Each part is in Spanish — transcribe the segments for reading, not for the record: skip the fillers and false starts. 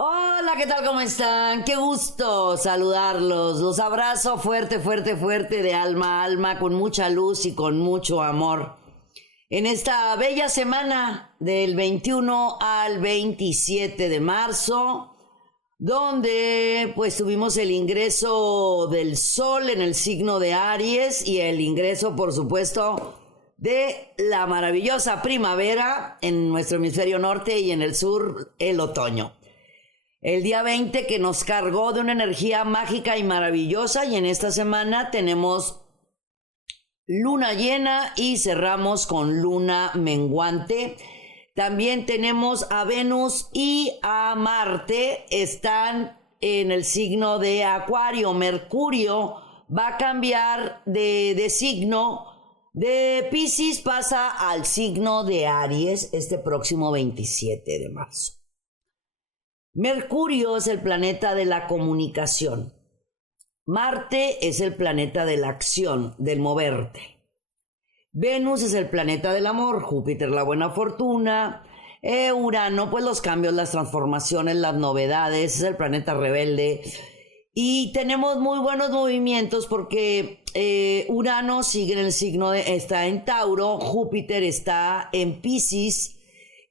Hola, ¿qué tal? ¿Cómo están? Qué gusto saludarlos. Los abrazo fuerte, fuerte, fuerte de alma a alma, con mucha luz y con mucho amor. En esta bella semana del 21 al 27 de marzo, donde pues tuvimos el ingreso del sol en el signo de Aries y el ingreso, por supuesto, de la maravillosa primavera en nuestro hemisferio norte y en el sur el otoño. El día 20 que nos cargó de una energía mágica y maravillosa, y en esta semana tenemos luna llena y cerramos con luna menguante. También tenemos a Venus y a Marte, están en el signo de Acuario. Mercurio va a cambiar de signo, de Piscis pasa al signo de Aries este próximo 27 de marzo. Mercurio es el planeta de la comunicación. Marte es el planeta de la acción, del moverte. Venus es el planeta del amor, Júpiter la buena fortuna, Urano pues los cambios, las transformaciones, las novedades, es el planeta rebelde. Y tenemos muy buenos movimientos porque Urano sigue en el signo está en Tauro, Júpiter está en Piscis,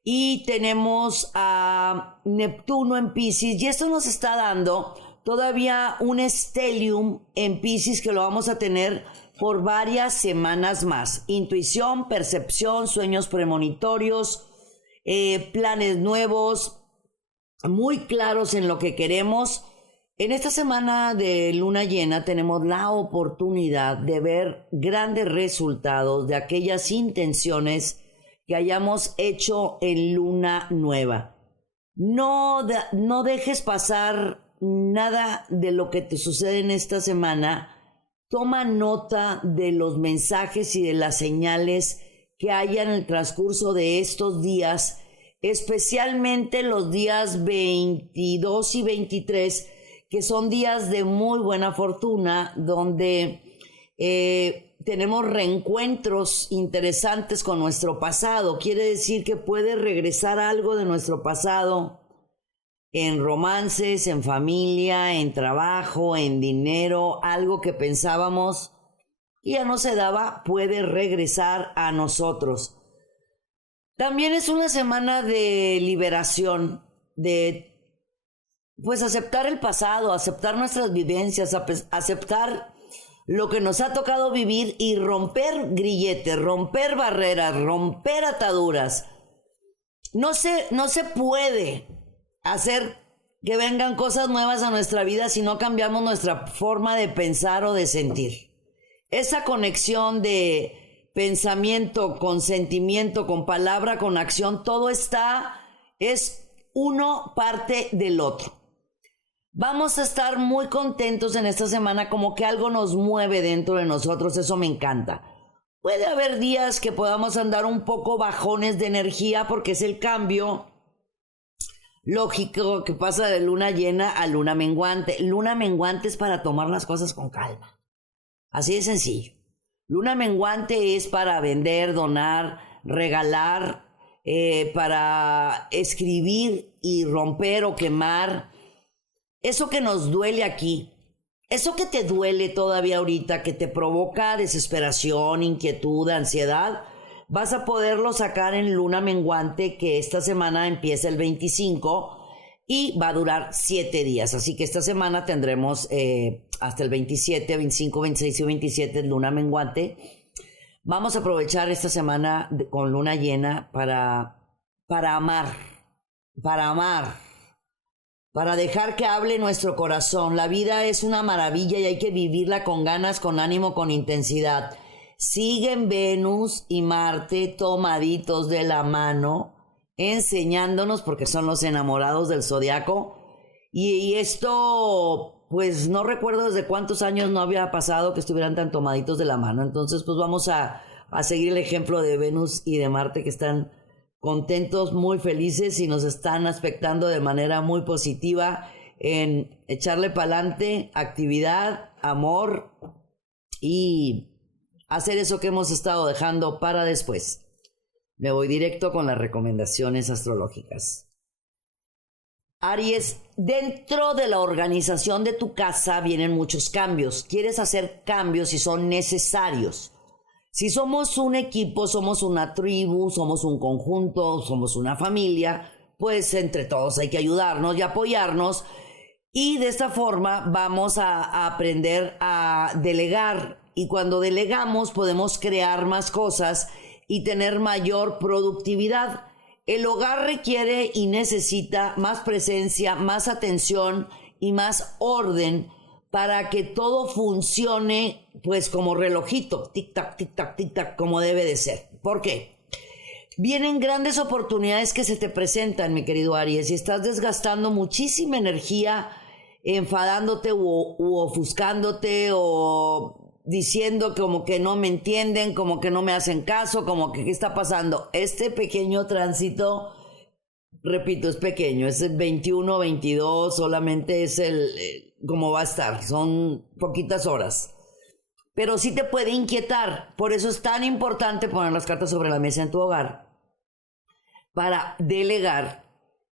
y tenemos a Neptuno en Piscis, y esto nos está dando todavía un stellium en Piscis que lo vamos a tener por varias semanas más. Intuición, percepción, sueños premonitorios, planes nuevos, muy claros en lo que queremos. En esta semana de luna llena tenemos la oportunidad de ver grandes resultados de aquellas intenciones que hayamos hecho en luna nueva. No dejes pasar nada de lo que te sucede en esta semana. Toma nota de los mensajes y de las señales que haya en el transcurso de estos días, especialmente los días 22 y 23, que son días de muy buena fortuna, donde tenemos reencuentros interesantes con nuestro pasado. Quiere decir que puede regresar algo de nuestro pasado en romances, en familia, en trabajo, en dinero, algo que pensábamos y ya no se daba, puede regresar a nosotros. También es una semana de liberación, de pues aceptar el pasado, aceptar nuestras vivencias, aceptar lo que nos ha tocado vivir y romper grilletes, romper barreras, romper ataduras. No se puede hacer que vengan cosas nuevas a nuestra vida si no cambiamos nuestra forma de pensar o de sentir. Esa conexión de pensamiento con sentimiento, con palabra, con acción, todo es uno parte del otro. Vamos a estar muy contentos en esta semana, como que algo nos mueve dentro de nosotros, eso me encanta. Puede haber días que podamos andar un poco bajones de energía porque es el cambio lógico que pasa de luna llena a luna menguante. Luna menguante es para tomar las cosas con calma. Así de sencillo. Luna menguante es para vender, donar, regalar, para escribir y romper o quemar. Eso que nos duele aquí, eso que te duele todavía ahorita, que te provoca desesperación, inquietud, ansiedad, vas a poderlo sacar en luna menguante, que esta semana empieza el 25 y va a durar 7 días. Así que esta semana tendremos hasta el 27, 25, 26 y 27 luna menguante. Vamos a aprovechar esta semana con luna llena para amar, para dejar que hable nuestro corazón. La vida es una maravilla y hay que vivirla con ganas, con ánimo, con intensidad. Siguen Venus y Marte tomaditos de la mano, enseñándonos, porque son los enamorados del zodiaco. Y esto, pues no recuerdo desde cuántos años no había pasado que estuvieran tan tomaditos de la mano. Entonces, pues vamos a seguir el ejemplo de Venus y de Marte, que están contentos, muy felices y nos están aspectando de manera muy positiva en echarle pa'lante, actividad, amor y hacer eso que hemos estado dejando para después. Me voy directo con las recomendaciones astrológicas. Aries, dentro de la organización de tu casa vienen muchos cambios. Quieres hacer cambios y son necesarios. Si somos un equipo, somos una tribu, somos un conjunto, somos una familia, pues entre todos hay que ayudarnos y apoyarnos. Y de esta forma vamos a aprender a delegar. Y cuando delegamos podemos crear más cosas y tener mayor productividad. El hogar requiere y necesita más presencia, más atención y más orden para que todo funcione pues como relojito, tic-tac, tic-tac, tic-tac, como debe de ser. ¿Por qué? Vienen grandes oportunidades que se te presentan, mi querido Aries, y estás desgastando muchísima energía enfadándote u ofuscándote o diciendo como que no me entienden, como que no me hacen caso, como que ¿qué está pasando? Este pequeño tránsito, repito, es pequeño, es el 21, 22, solamente es como va a estar, son poquitas horas. Pero sí te puede inquietar, por eso es tan importante poner las cartas sobre la mesa en tu hogar, para delegar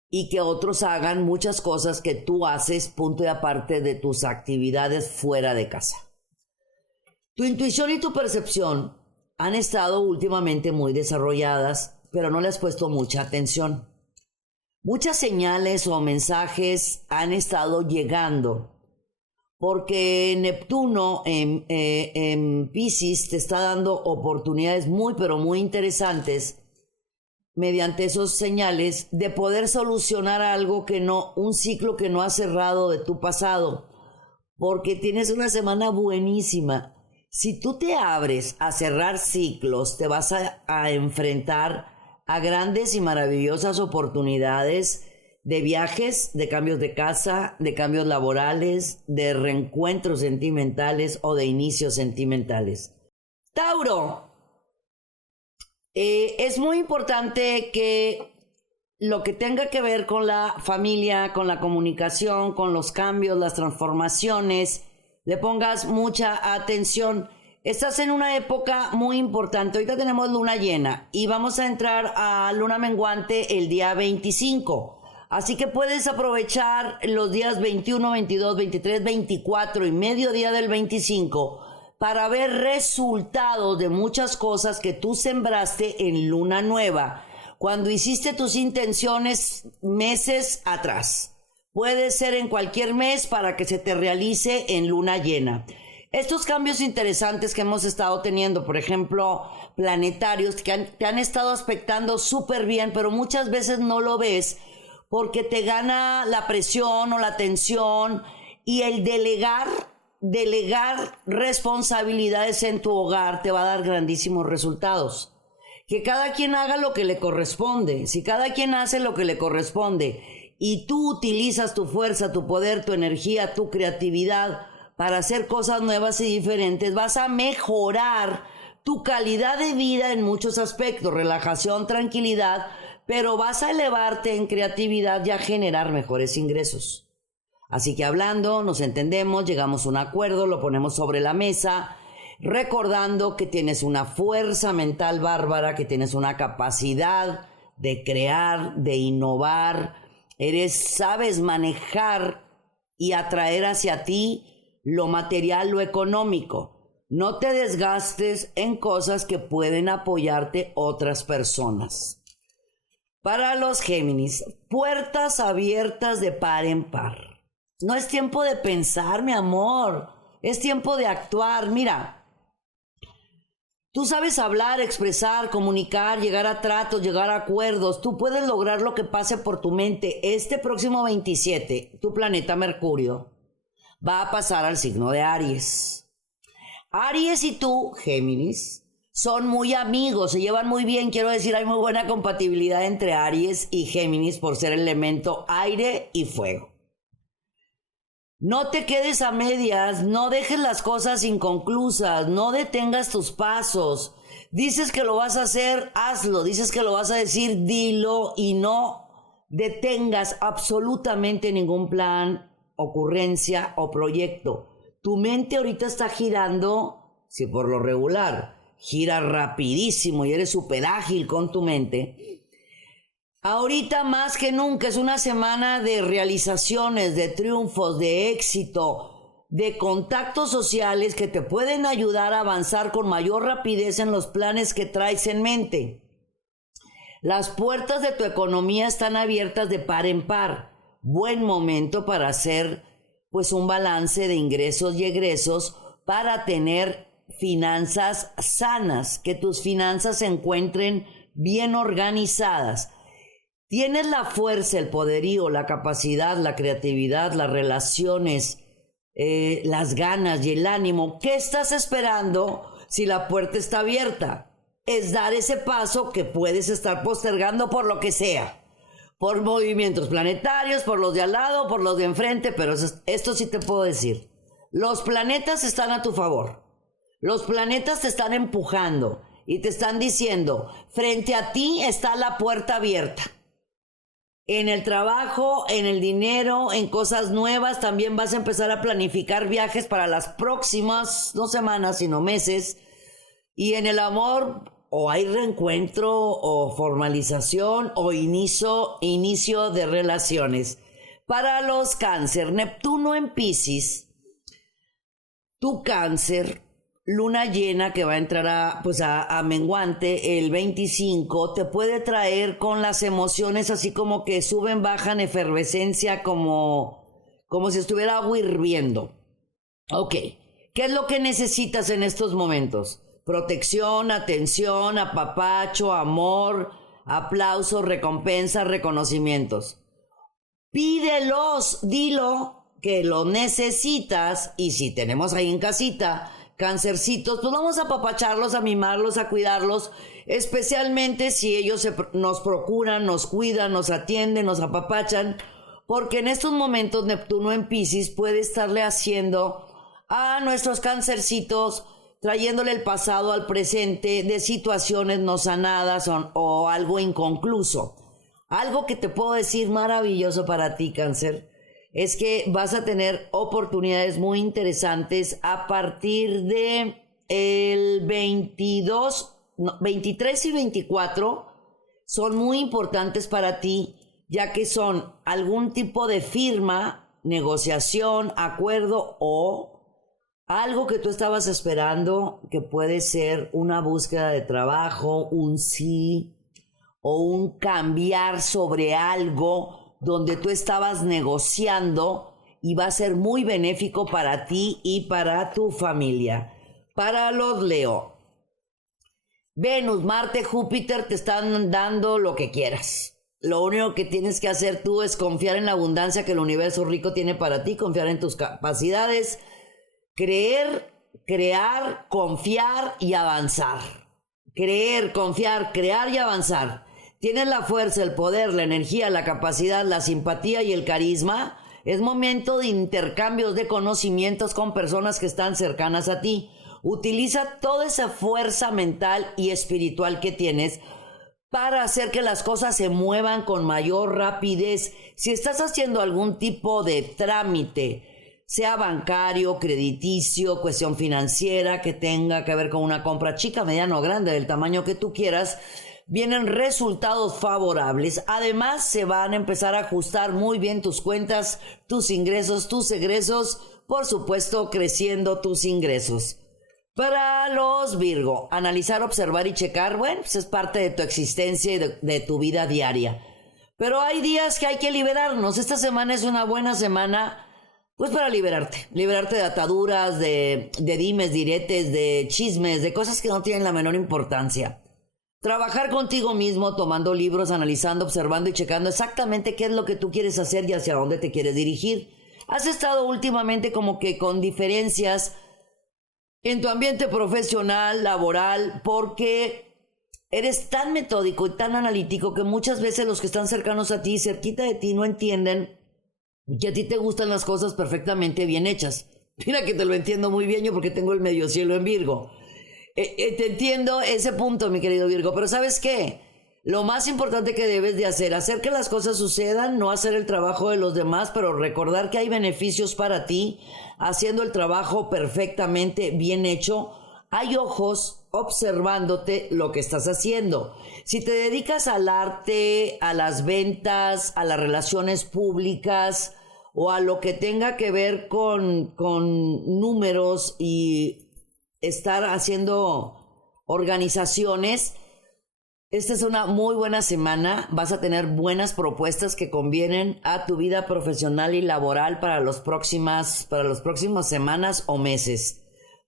y que otros hagan muchas cosas que tú haces, punto y aparte de tus actividades fuera de casa. Tu intuición y tu percepción han estado últimamente muy desarrolladas, pero no le has puesto mucha atención. Muchas señales o mensajes han estado llegando porque Neptuno en Piscis te está dando oportunidades muy, pero muy interesantes mediante esos señales de poder solucionar algo que no, un ciclo que no has cerrado de tu pasado, porque tienes una semana buenísima. Si tú te abres a cerrar ciclos, te vas a enfrentar a grandes y maravillosas oportunidades de viajes, de cambios de casa, de cambios laborales, de reencuentros sentimentales o de inicios sentimentales. Tauro, es muy importante que lo que tenga que ver con la familia, con la comunicación, con los cambios, las transformaciones, le pongas mucha atención. Estás en una época muy importante. Ahorita tenemos luna llena y vamos a entrar a luna menguante el día 25. Así que puedes aprovechar los días 21, 22, 23, 24 y mediodía del 25 para ver resultados de muchas cosas que tú sembraste en luna nueva, cuando hiciste tus intenciones meses atrás. Puede ser en cualquier mes para que se te realice en luna llena. Estos cambios interesantes que hemos estado teniendo, por ejemplo, planetarios, que te han estado aspectando súper bien, pero muchas veces no lo ves porque te gana la presión o la tensión, y el delegar responsabilidades en tu hogar te va a dar grandísimos resultados. Que cada quien haga lo que le corresponde. Si cada quien hace lo que le corresponde y tú utilizas tu fuerza, tu poder, tu energía, tu creatividad para hacer cosas nuevas y diferentes, vas a mejorar tu calidad de vida en muchos aspectos, relajación, tranquilidad, pero vas a elevarte en creatividad y a generar mejores ingresos. Así que hablando, nos entendemos, llegamos a un acuerdo, lo ponemos sobre la mesa, recordando que tienes una fuerza mental bárbara, que tienes una capacidad de crear, de innovar, sabes manejar y atraer hacia ti lo material, lo económico. No te desgastes en cosas que pueden apoyarte otras personas. Para los Géminis, puertas abiertas de par en par. No es tiempo de pensar, mi amor. Es tiempo de actuar. Mira, tú sabes hablar, expresar, comunicar, llegar a tratos, llegar a acuerdos. Tú puedes lograr lo que pase por tu mente. Este próximo 27, tu planeta Mercurio va a pasar al signo de Aries. Aries y tú, Géminis, son muy amigos, se llevan muy bien. Quiero decir, hay muy buena compatibilidad entre Aries y Géminis por ser el elemento aire y fuego. No te quedes a medias, no dejes las cosas inconclusas, no detengas tus pasos. Dices que lo vas a hacer, hazlo. Dices que lo vas a decir, dilo, y no detengas absolutamente ningún plan, ocurrencia o proyecto. Tu mente ahorita está girando, si por lo regular gira rapidísimo y eres súper ágil con tu mente, Ahorita más que nunca es una semana de realizaciones, de triunfos, de éxito, de contactos sociales que te pueden ayudar a avanzar con mayor rapidez en los planes que traes en mente. Las puertas de tu economía están abiertas de par en par. Buen momento para hacer pues un balance de ingresos y egresos para tener finanzas sanas, que tus finanzas se encuentren bien organizadas. Tienes la fuerza, el poderío, la capacidad, la creatividad, las relaciones, las ganas y el ánimo. ¿Qué estás esperando si la puerta está abierta? Es dar ese paso que puedes estar postergando por lo que sea. Por movimientos planetarios, por los de al lado, por los de enfrente, pero esto sí te puedo decir. Los planetas están a tu favor. Los planetas te están empujando y te están diciendo, frente a ti está la puerta abierta. En el trabajo, en el dinero, en cosas nuevas, también vas a empezar a planificar viajes para las próximas, no semanas, sino meses. Y en el amor, o hay reencuentro, o formalización, o inicio de relaciones. Para los Cáncer, Neptuno en Piscis, tu Cáncer, luna llena que va a entrar a menguante el 25, te puede traer con las emociones así como que suben, bajan, efervescencia, como si estuviera agua hirviendo. Ok, ¿qué es lo que necesitas en estos momentos? Protección, atención, apapacho, amor, aplausos, recompensas, reconocimientos. Pídelos, dilo que lo necesitas, y si tenemos ahí en casita cancercitos, pues vamos a apapacharlos, a mimarlos, a cuidarlos, especialmente si ellos nos procuran, nos cuidan, nos atienden, nos apapachan, porque en estos momentos Neptuno en Piscis puede estarle haciendo a nuestros cancercitos, trayéndole el pasado al presente de situaciones no sanadas o algo inconcluso. Algo que te puedo decir maravilloso para ti, Cáncer, es que vas a tener oportunidades muy interesantes a partir de el 23 y 24 son muy importantes para ti, ya que son algún tipo de firma, negociación, acuerdo o algo que tú estabas esperando, que puede ser una búsqueda de trabajo, un sí o un cambiar sobre algo donde tú estabas negociando y va a ser muy benéfico para ti y para tu familia. Para los Leo, Venus, Marte, Júpiter te están dando lo que quieras. Lo único que tienes que hacer tú es confiar en la abundancia que el universo rico tiene para ti, confiar en tus capacidades, creer, crear, confiar y avanzar. Creer, confiar, crear y avanzar. Tienes la fuerza, el poder, la energía, la capacidad, la simpatía y el carisma. Es momento de intercambios de conocimientos con personas que están cercanas a ti. Utiliza toda esa fuerza mental y espiritual que tienes para hacer que las cosas se muevan con mayor rapidez. Si estás haciendo algún tipo de trámite, sea bancario, crediticio, cuestión financiera que tenga que ver con una compra chica, mediana o grande, del tamaño que tú quieras, vienen resultados favorables. Además, se van a empezar a ajustar muy bien tus cuentas, tus ingresos, tus egresos, por supuesto, creciendo tus ingresos. Para los Virgo, analizar, observar y checar, bueno, pues es parte de tu existencia y de tu vida diaria. Pero hay días que hay que liberarnos. Esta semana es una buena semana, pues para liberarte de ataduras, de dimes, diretes, de chismes, de cosas que no tienen la menor importancia. Trabajar contigo mismo, tomando libros, analizando, observando y checando exactamente qué es lo que tú quieres hacer y hacia dónde te quieres dirigir. Has estado últimamente como que con diferencias en tu ambiente profesional, laboral, porque eres tan metódico y tan analítico que muchas veces los que están cercanos a ti, cerquita de ti, no entienden que a ti te gustan las cosas perfectamente bien hechas. Mira que te lo entiendo muy bien yo porque tengo el medio cielo en Virgo. Te entiendo ese punto, mi querido Virgo, pero ¿sabes qué? Lo más importante que debes de hacer que las cosas sucedan, no hacer el trabajo de los demás, pero recordar que hay beneficios para ti haciendo el trabajo perfectamente bien hecho. Hay ojos observándote lo que estás haciendo. Si te dedicas al arte, a las ventas, a las relaciones públicas o a lo que tenga que ver con números y estar haciendo organizaciones, esta es una muy buena semana. Vas a tener buenas propuestas que convienen a tu vida profesional y laboral para las próximas semanas o meses.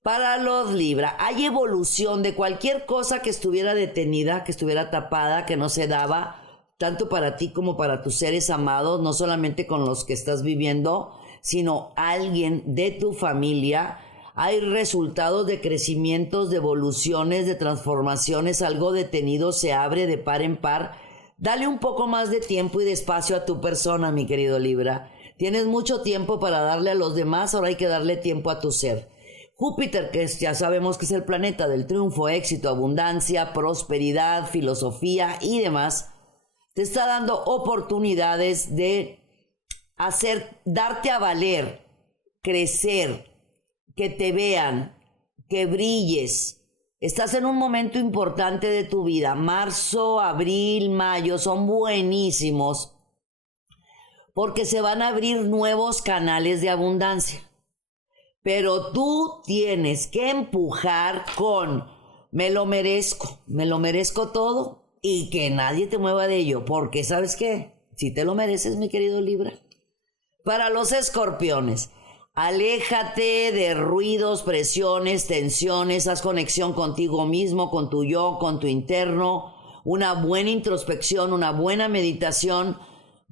Para los Libra, hay evolución de cualquier cosa que estuviera detenida, que estuviera tapada, que no se daba, tanto para ti como para tus seres amados, no solamente con los que estás viviendo, sino alguien de tu familia. Hay resultados de crecimientos, de evoluciones, de transformaciones, algo detenido se abre de par en par. Dale un poco más de tiempo y de espacio a tu persona, mi querido Libra. Tienes mucho tiempo para darle a los demás, ahora hay que darle tiempo a tu ser. Júpiter, que ya sabemos que es el planeta del triunfo, éxito, abundancia, prosperidad, filosofía y demás, te está dando oportunidades de darte a valer, crecer, que te vean, que brilles. Estás en un momento importante de tu vida. Marzo, abril, mayo son buenísimos porque se van a abrir nuevos canales de abundancia. Pero tú tienes que empujar con me lo merezco todo y que nadie te mueva de ello, porque ¿sabes qué? Si te lo mereces, mi querido Libra. Para los escorpiones, aléjate de ruidos, presiones, tensiones, haz conexión contigo mismo, con tu yo, con tu interno. Una buena introspección, una buena meditación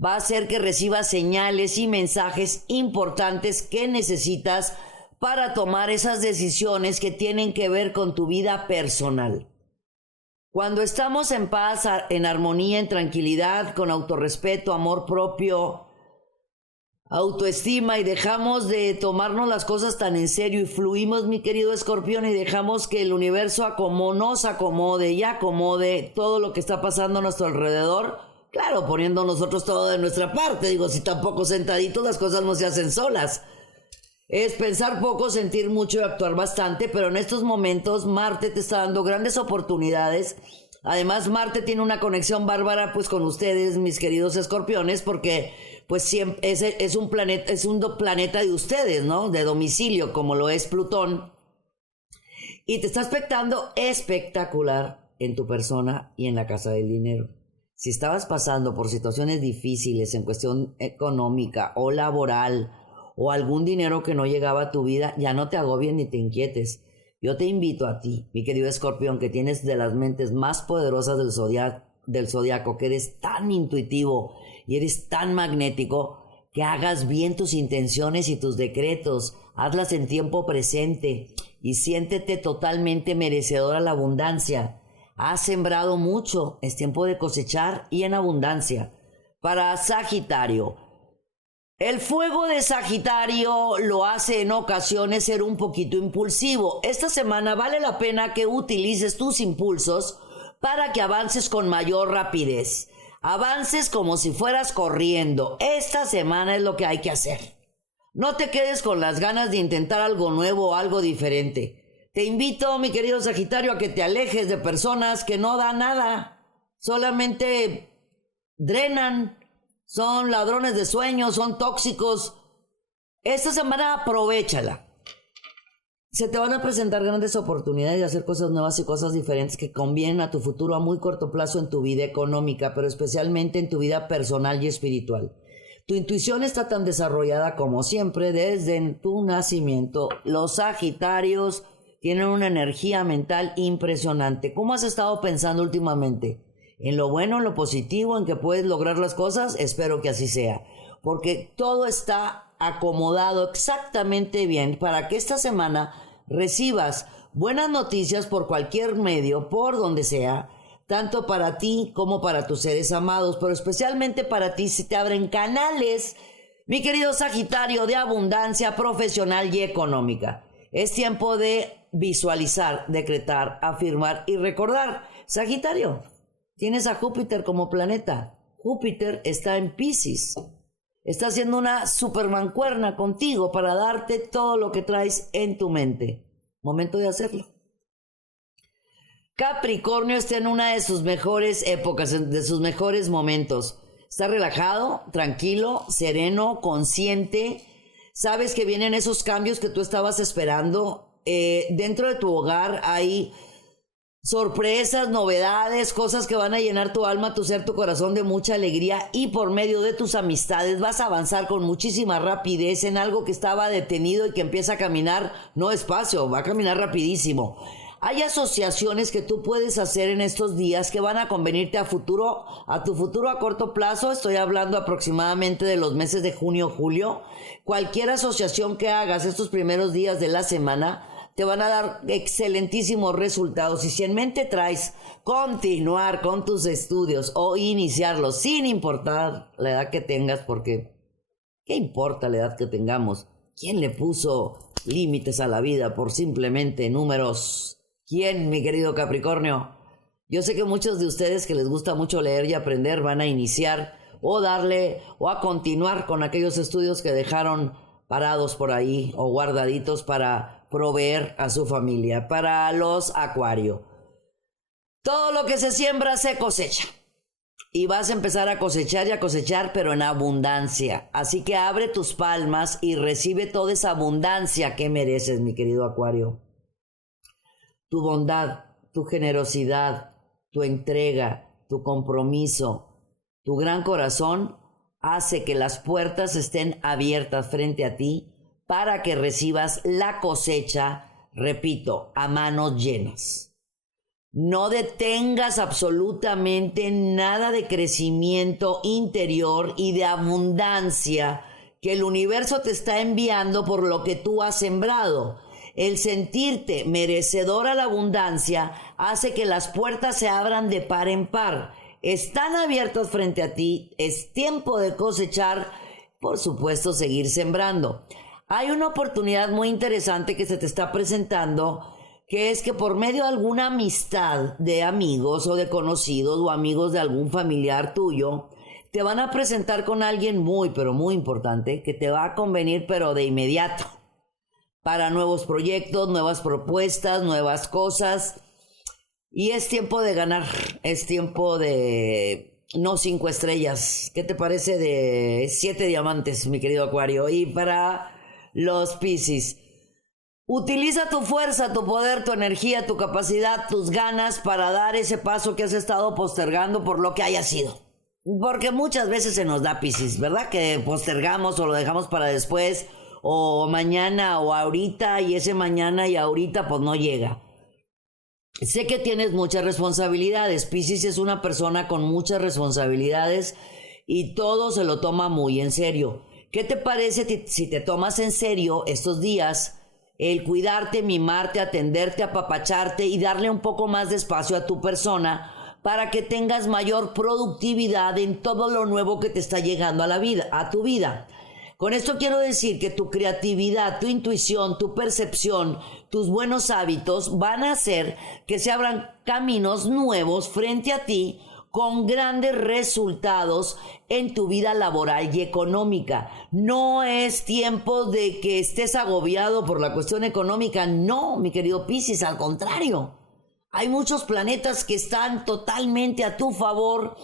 va a hacer que recibas señales y mensajes importantes que necesitas para tomar esas decisiones que tienen que ver con tu vida personal. Cuando estamos en paz, en armonía, en tranquilidad, con autorrespeto, amor propio, autoestima y dejamos de tomarnos las cosas tan en serio y fluimos, mi querido escorpión, y dejamos que el universo nos acomode y acomode todo lo que está pasando a nuestro alrededor, claro, poniendo nosotros todo de nuestra parte. Digo, si tampoco sentaditos las cosas no se hacen solas. Es pensar poco, sentir mucho y actuar bastante, pero en estos momentos Marte te está dando grandes oportunidades. Además, Marte tiene una conexión bárbara pues con ustedes, mis queridos escorpiones, porque pues siempre es un planeta de ustedes, ¿no? De domicilio, como lo es Plutón. Y te está aspectando espectacular en tu persona y en la casa del dinero. Si estabas pasando por situaciones difíciles en cuestión económica o laboral, o algún dinero que no llegaba a tu vida, ya no te agobies ni te inquietes. Yo te invito a ti, mi querido escorpión, que tienes de las mentes más poderosas del zodiaco, que eres tan intuitivo y eres tan magnético, que hagas bien tus intenciones y tus decretos, hazlas en tiempo presente y siéntete totalmente merecedor a la abundancia. Has sembrado mucho, es tiempo de cosechar y en abundancia. Para Sagitario, el fuego de Sagitario lo hace en ocasiones ser un poquito impulsivo. Esta semana vale la pena que utilices tus impulsos para que avances con mayor rapidez. Avances como si fueras corriendo. Esta semana es lo que hay que hacer. No te quedes con las ganas de intentar algo nuevo o algo diferente. Te invito, mi querido Sagitario, a que te alejes de personas que no dan nada. Solamente drenan. Son ladrones de sueños, son tóxicos. Esta semana aprovéchala. Se te van a presentar grandes oportunidades de hacer cosas nuevas y cosas diferentes que convienen a tu futuro a muy corto plazo en tu vida económica, pero especialmente en tu vida personal y espiritual. Tu intuición está tan desarrollada como siempre desde tu nacimiento. Los Sagitarios tienen una energía mental impresionante. ¿Cómo has estado pensando últimamente? En lo bueno, en lo positivo, en que puedes lograr las cosas. Espero que así sea, porque todo está acomodado exactamente bien para que esta semana recibas buenas noticias por cualquier medio, por donde sea, tanto para ti como para tus seres amados, pero especialmente para ti si te abren canales, mi querido Sagitario, de abundancia profesional y económica. Es tiempo de visualizar, decretar, afirmar y recordar. Sagitario, tienes a Júpiter como planeta. Júpiter está en Piscis. Está haciendo una super mancuerna contigo para darte todo lo que traes en tu mente. Momento de hacerlo. Capricornio está en una de sus mejores épocas, de sus mejores momentos. Está relajado, tranquilo, sereno, consciente. Sabes que vienen esos cambios que tú estabas esperando. Dentro de tu hogar hay sorpresas, novedades, cosas que van a llenar tu alma, tu ser, tu corazón de mucha alegría, y por medio de tus amistades vas a avanzar con muchísima rapidez en algo que estaba detenido y que empieza a caminar, no despacio, va a caminar rapidísimo. Hay asociaciones que tú puedes hacer en estos días que van a convenirte a tu futuro a corto plazo. Estoy hablando aproximadamente de los meses de junio, julio. Cualquier asociación que hagas estos primeros días de la semana te van a dar excelentísimos resultados. Y si en mente traes continuar con tus estudios o iniciarlos sin importar la edad que tengas, porque ¿qué importa la edad que tengamos? ¿Quién le puso límites a la vida por simplemente números? ¿Quién, mi querido Capricornio? Yo sé que muchos de ustedes que les gusta mucho leer y aprender van a iniciar o darle o a continuar con aquellos estudios que dejaron parados por ahí o guardaditos para proveer a su familia. Para los Acuario, todo lo que se siembra se cosecha. Y vas a empezar a cosechar y a cosechar, pero en abundancia. Así que abre tus palmas y recibe toda esa abundancia que mereces, mi querido Acuario. Tu bondad, tu generosidad, tu entrega, tu compromiso, tu gran corazón hace que las puertas estén abiertas frente a ti para que recibas la cosecha, repito, a manos llenas. No detengas absolutamente nada de crecimiento interior y de abundancia que el universo te está enviando por lo que tú has sembrado. El sentirte merecedor a la abundancia hace que las puertas se abran de par en par. Están abiertas frente a ti, es tiempo de cosechar, por supuesto seguir sembrando. Hay una oportunidad muy interesante que se te está presentando, que es que por medio de alguna amistad de amigos o de conocidos o amigos de algún familiar tuyo, te van a presentar con alguien muy, pero muy importante, que te va a convenir, pero de inmediato, para nuevos proyectos, nuevas propuestas, nuevas cosas. Y es tiempo de ganar, es tiempo de no 5 estrellas. ¿Qué te parece de 7 diamantes, mi querido Acuario? Y para los Piscis, utiliza tu fuerza, tu poder, tu energía, tu capacidad, tus ganas para dar ese paso que has estado postergando por lo que haya sido. Porque muchas veces se nos da, Piscis, ¿verdad? Que postergamos o lo dejamos para después, o mañana o ahorita, y ese mañana y ahorita pues no llega. Sé que tienes muchas responsabilidades. Piscis es una persona con muchas responsabilidades y todo se lo toma muy en serio. ¿Qué te parece si te tomas en serio estos días el cuidarte, mimarte, atenderte, apapacharte y darle un poco más de espacio a tu persona para que tengas mayor productividad en todo lo nuevo que te está llegando a la vida, a tu vida? Con esto quiero decir que tu creatividad, tu intuición, tu percepción, tus buenos hábitos van a hacer que se abran caminos nuevos frente a ti con grandes resultados en tu vida laboral y económica. No es tiempo de que estés agobiado por la cuestión económica, no, mi querido Piscis, al contrario. Hay muchos planetas que están totalmente a tu favor,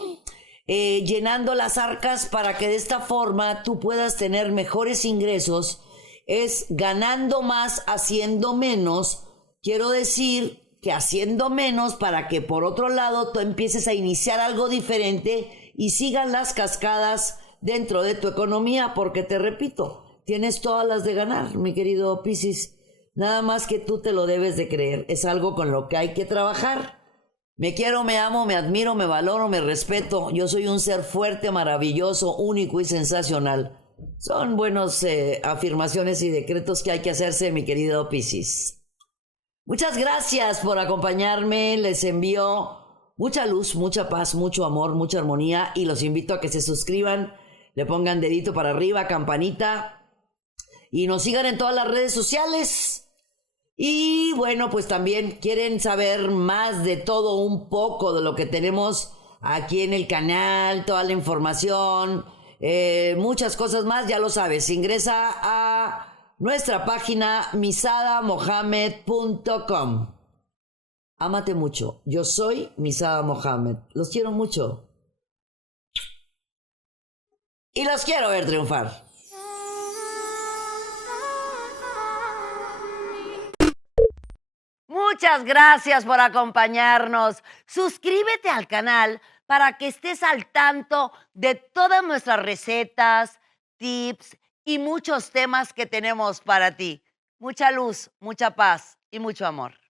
llenando las arcas para que de esta forma tú puedas tener mejores ingresos. Es ganando más, haciendo menos. Quiero decir que haciendo menos para que por otro lado tú empieces a iniciar algo diferente y sigan las cascadas dentro de tu economía, porque te repito, tienes todas las de ganar, mi querido Piscis. Nada más que tú te lo debes de creer. Es algo con lo que hay que trabajar. Me quiero, me amo, me admiro, me valoro, me respeto. Yo soy un ser fuerte, maravilloso, único y sensacional. Son buenas afirmaciones y decretos que hay que hacerse, mi querido Piscis. Muchas gracias por acompañarme. Les envío mucha luz, mucha paz, mucho amor, mucha armonía. Y los invito a que se suscriban, le pongan dedito para arriba, campanita. Y nos sigan en todas las redes sociales. Y bueno, pues también quieren saber más de todo un poco de lo que tenemos aquí en el canal, toda la información, muchas cosas más, ya lo sabes. Ingresa a nuestra página misadamohamed.com. Ámate mucho. Yo soy Misada Mohammed. Los quiero mucho. Y los quiero ver triunfar. Muchas gracias por acompañarnos. Suscríbete al canal para que estés al tanto de todas nuestras recetas, tips y muchos temas que tenemos para ti. Mucha luz, mucha paz y mucho amor.